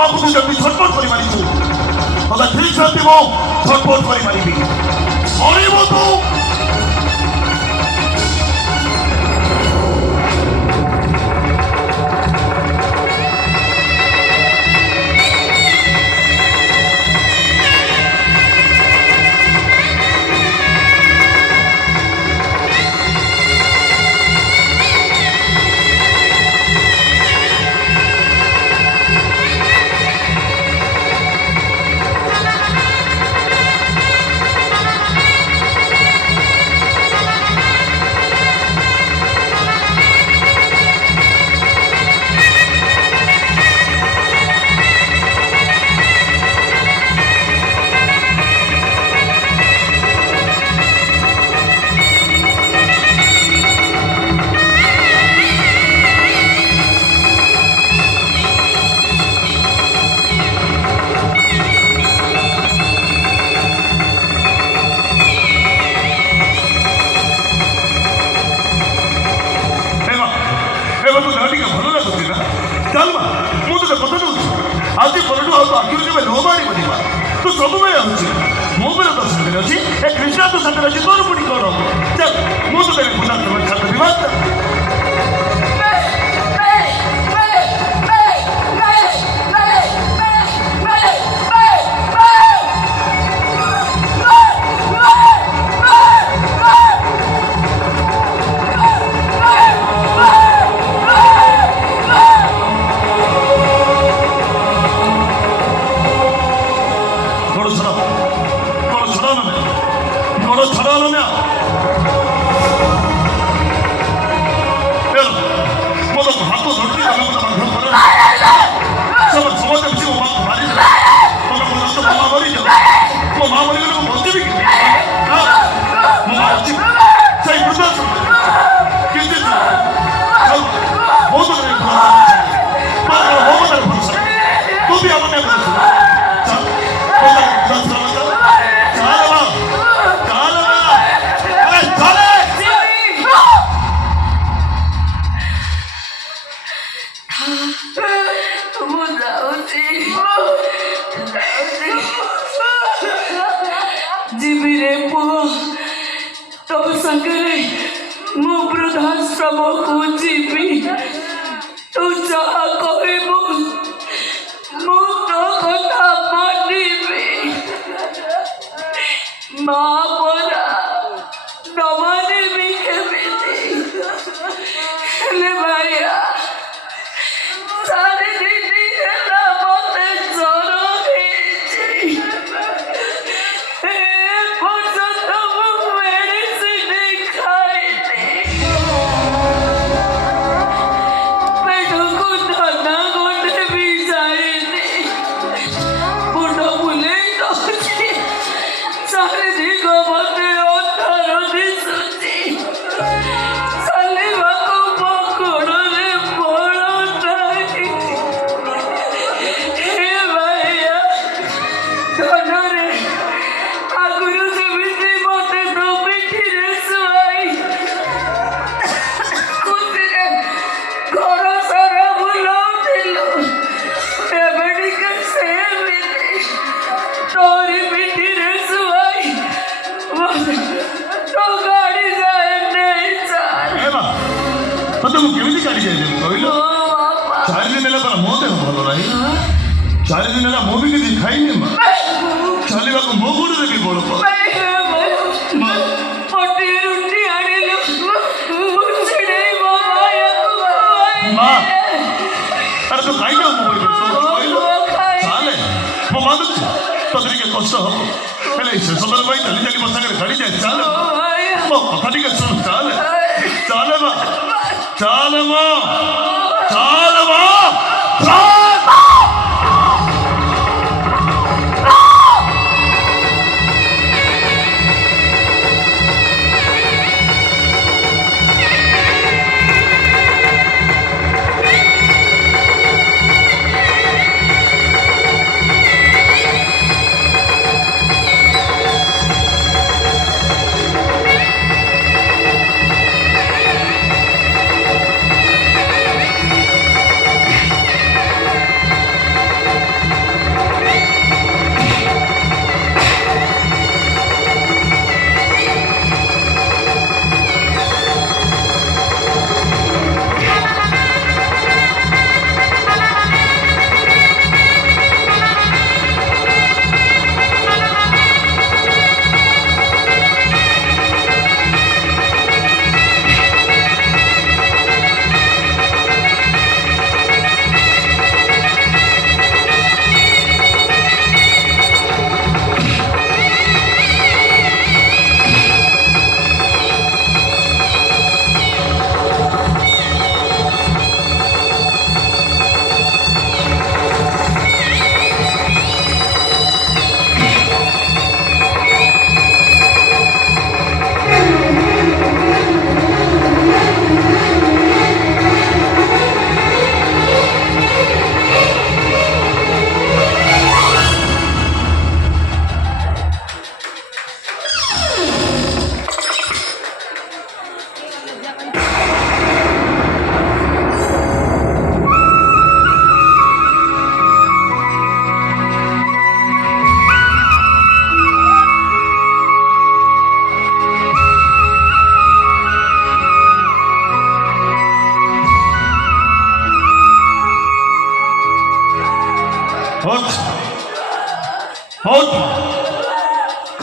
ବାପାକୁ ଜଲ୍ଦି ଝଟପଟ କରିପାରିବୁ ତତେ ଠିକ ଶାନ୍ତି ମୁଁ ଝଟପଟ କରିପାରିବି ମରିବୁ ତୁ आज परठू आखिर जब लो मारी बनिवा तो सब बेले होची मो बेले तो संगे अछि ए कृष्णा तो संगे अछि तोर पुणी करो चल मो तो बेले पुना तो छात्र विवाद वृद्धाश्रम को जीवी तू जहाँ कहबू मु तो कथा मानिबी माँ परा न मानिबी केमिति हेले भाइया सारे दीदी हेला मते जर हेछि चार दिन है मोबी के दिखाई नहीं मां चलेगा को मोगुड़ दे भी बोलो पा पट्टी रुटी आने लो मुझे नहीं माया मां अरे तो खाई जाओ मोबी तो चाले वो मादक तो तेरे के कष्ट हो पहले इसे सदर भाई चली जाके बसा कर खड़ी जाए चाले वो पता नहीं कैसे चाले चाले मां